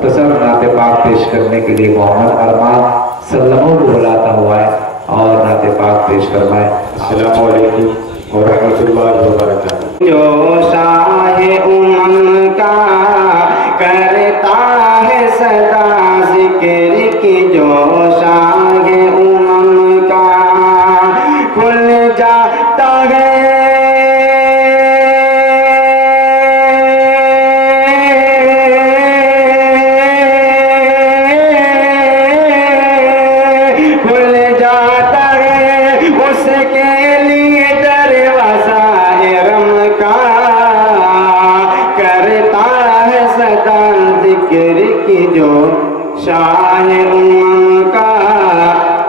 मुख्तसर नाते पाक पेश करने के लिए मोहम्मद अरमान सल्लमों को बुलाता हुआ है और नाते पाक पेश फरमाए। अस्सलामु अलैकुम व रहमतुल्लाहि व बरकातुहू। जो शाहे उमम का करता है सदा जिक्र की, जो शाहे उमम का खुल जाता है जो शाह उमम का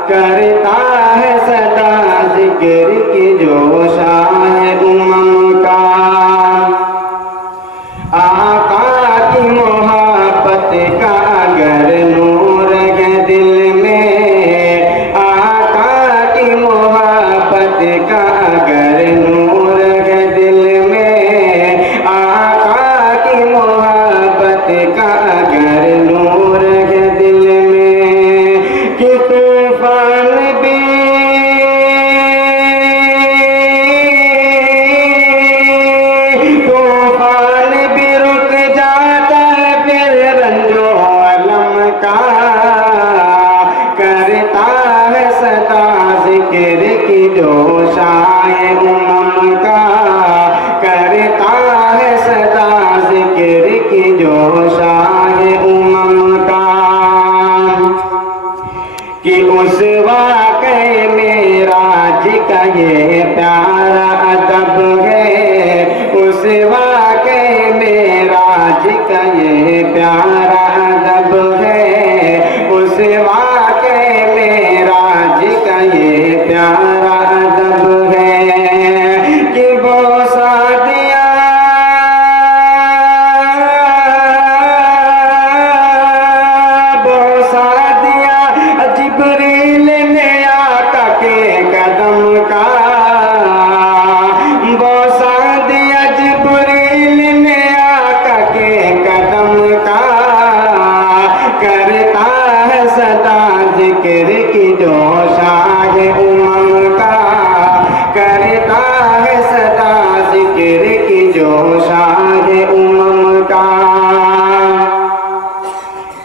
करता है सदा जिक्र की, जो शाह उमम का आका की मोहब्बत का अगर नूर है दिल में, आका की मोहब्बत का अगर नूर है दिल में, आका की मोहब्बत का अगर नूर है दिल में, कि तूफान भी रुक जाता है, फिर रंजो अलम का करता है सदा जिक्र की, जो शाह उमम का करता है सदा जिक्र की, जो शाह उमम का। कि उस वाक़े में राज का ये प्यारा अदब है, उस वाक़े में राज का ये प्यारा अदब है, उस वाक़े में राज का ये प्यारा अदब है, कि वो सादिया जिब्रील ने आका के कदम का, बोसा दिया जिब्रील ने आका के कदम का, करता है सदा जिक्र की, जो शाह उमम का करता है सदा जिक्र की, जो शाह उमम का।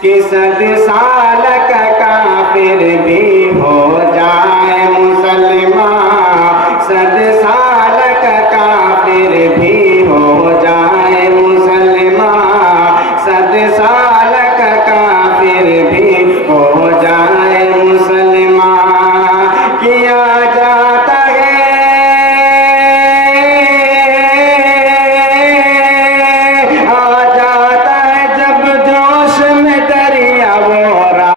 कि 100 साल का काफिर भी हो